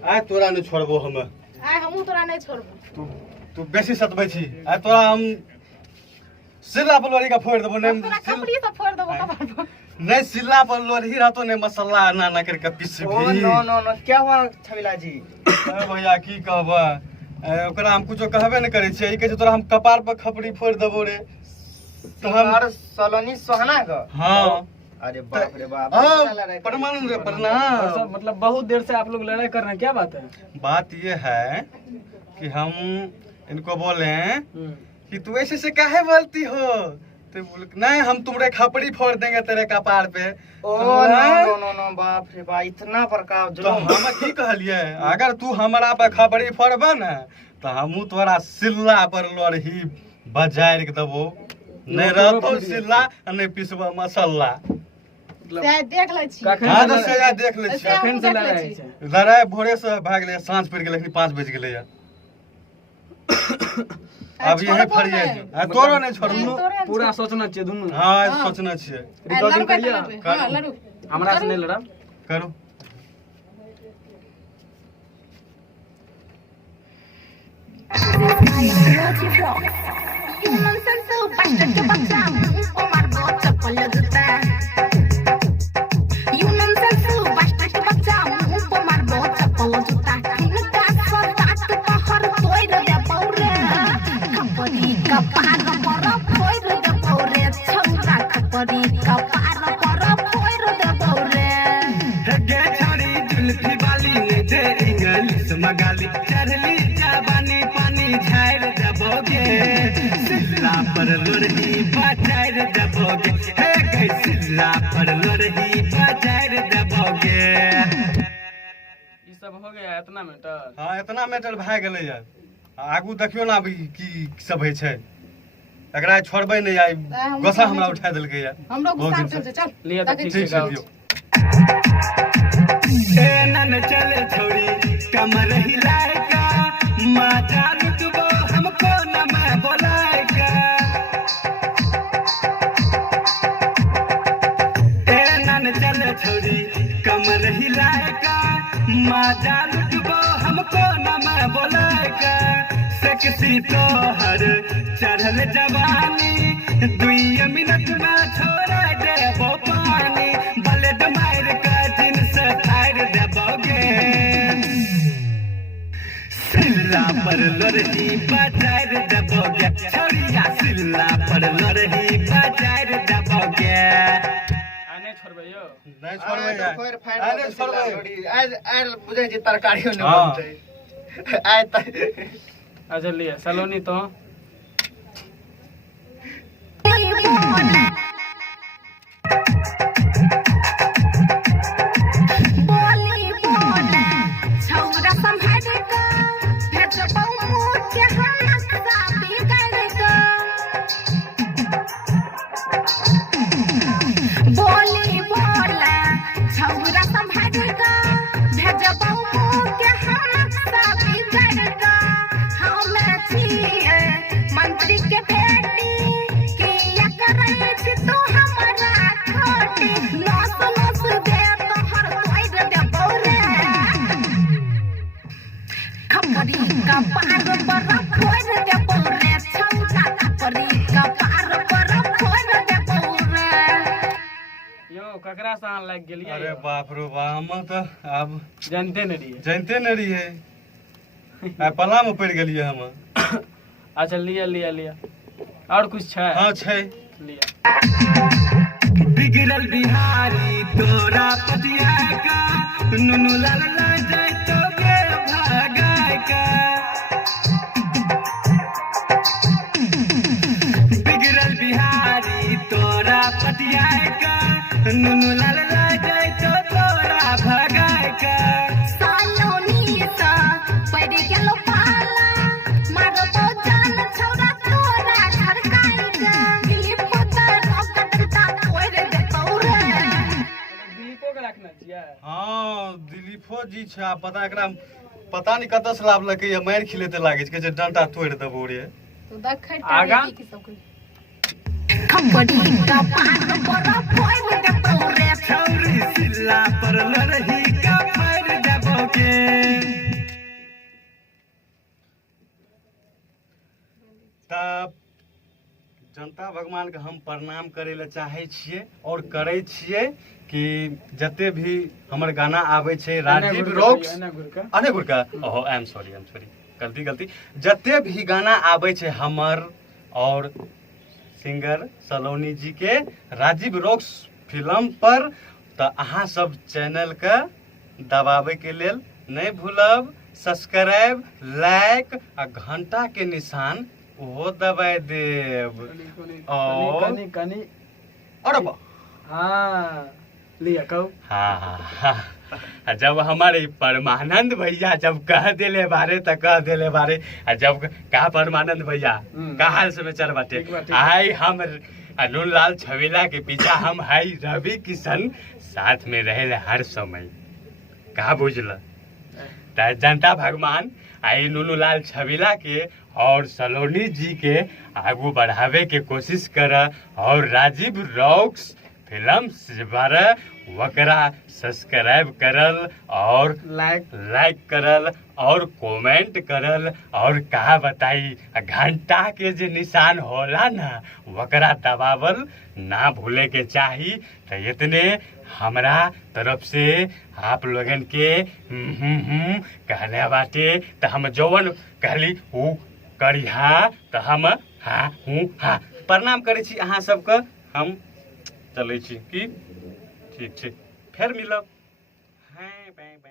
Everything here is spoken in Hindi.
आय तोरा नहीं छोड़बो हम। आय हमहू तोरा नहीं छोड़बो। तू बेसी सतबै छी। आय तोरा हम सिल्ला पर लोरी का फोड़ देबो नहीं। तोरा खपड़ी से फोड़ देबो कपार पर। नहीं सिल्ला पर लोरी रहतो नहीं मसाला ना करके पीस भी। ओ नो क्या हुआ छबिला जी? भैया की कहबा ओकरा हम कुछो कहबे नहीं करे छियै। ई कहे तोरा हम कपार पर खपड़ी फोड़ देबो रे। तो हम सलोनी सोहना का। हाँ अरे बाप रे बाप। प्रणाम रे प्रणाम। मतलब बहुत देर से आप लोग लड़ाई कर रहे हैं, क्या बात है? बात ये है कि हम इनको बोले कि तू ऐसे से काहे बोलती हो? तो बोले नहीं हम तुम्हारे खपड़ी फोड़ देंगे तेरे कपार पे। ओ नो बाप रे बाप इतना बड़का तो हम की कहलिए अगर तू हमारा पे खपड़ी फोड़बे ना तो हमू तोरा सिल्ला पर लोरही बजाय के देबो। नहीं रहतो सिल्ला नहीं पिसबो मसाला। देख ले छी। हां तो से देख ले छी। कखन से लड़ाई छै? लड़ाई भोरे से भाग गेलै, साँझ पड़ गेलै, 5 बज गेलै यार। अब यही फरिया है। तोरो नहीं छोड़ू। पूरा सोचना चाहिए दोनों। हां सोचना चाहिए। रिकॉर्डिंग करिए। हां लड़ू। हमरा से नहीं लड़ा करो। मगाली चढ़ली जवानी पानी झाड़ दबोगे सिल्ला पर लोरही बजाय दबोगे। हे गई सिल्ला पर लोरही बजाय दबोगे। ये सब हो गया इतना मैटर? हां इतना मैटर भए गेलै यार। आगू देखियो ना अभी की सब है छै। एकरा छोड़बै नहीं आई गोसा हमरा उठा देलकै यार। हमरो गुस्सा चल चल लिया तो ठीक ठीक है। है ए नन चले छोड़ी कमर हिलाएगा माता लुटबो हमको न मैं बोलाएगा। ए नन चले छोड़ी कमर हिलाएगा माता लुटबो हमको न मैं बोलाएगा। सेक्सी तो हर चढ़ल जवानी 2 मिनट में छोड़ा देबो पानी। बलेड मार का जिनस फाड़ देबोगे सिल्ला पर लोरही बजाय दबोगे। छोड़िया सिल्ला पर लोरही बजाय दबोगे। आने छोड़बे यो? नहीं छोड़बै यार। फिर फाइन नहीं छोड़बै। आज बुझे जी तरकारी न बनते। आय त अच्छा लिया सलोनी तो मंत्री के बेटी किया करे छी तू हमरा छोटी नस नस दे तो हर कोई दे बोरे खपरी का पार पर कोई दे बोरे छौका खपरी का पार पर कोई दे बोरे। यो ककरा से आन लग गेलिए? अरे बाप रे बाप हम तो अब जानते नहीं रहिए। आ पला में पड़ गेलिए हम। अच्छा लिया लिया लिया और कुछ है? हां छै लिया। बिगड़ल बिहारी तोरा पतिया का नुनु लाल ला जाय तो गे भागाय का। बिगड़ल बिहारी तोरा पतिया का नुनु लाल ला जाय तो तोरा भागाय का। सलोनी सा पड़ गेलो पाला मारो तो जान छोरा तोरा घर काइगा दिलीप पता रोकटता कोई दे तोरे। दिलीपो के रखना चाहिए। हां दिलीपो जी छै। पता एकरा पता नहीं कत से लाभ लके या मार खिलेते लागे छै जे डंटा तोड़ देबो रे। तो देखै आगा की सब खपड़ी का पार पर कोई दे तोरे छौरी सिल्ला पर लड़ही का फाड़ देबोगे। जनता भगवान के हम प्रणाम करे ला चाहे छियै और करे छियै कि जते भी हमर गाना आबै छै राजीव रॉक्स अने गुरका ओहो आई एम सॉरी गलती जते भी गाना आबै छै हमर और सिंगर सलोनी जी के राजीव रॉक्स फिल्म पर तो अहाँ सब चैनल के दबावे के लेल नहीं भूलब सब्सक्राइब लाइक आ घंटा के निशान वो दबाए देव और कनी अरे बा हाँ लिया कहो हाँ जब हमारे परमानंद भैया जब कह दिले बारे तो कह दिले बारे जब कहा परमानंद भैया का हाल समाचार बाटे आई हम अनुन लाल छवेला के पीछा हम हाई रवि किशन साथ में रहे हर समय कहा बुझल जनता भगवान आई नुनू लाल छवेला के और सलोनी जी के आगू बढ़ावे के कोशिश कर और राजीव रॉक्स फिल्म बारे वकरा सब्सक्राइब करल और लाइक करल और कमेंट करल और कहा बताई घंटा के जो निशान होला ना वकरा दबावल ना भूले के चाही तो इतने हमरा तरफ से आप लोगन के कहने बाटे तो हम जौवन कहली उ करिहा तो हम हाँ हूँ हाँ प्रणाम करे छी अहाँ सबके हम चले छी की ठीक फिर मिलब हाँ बाय बाय।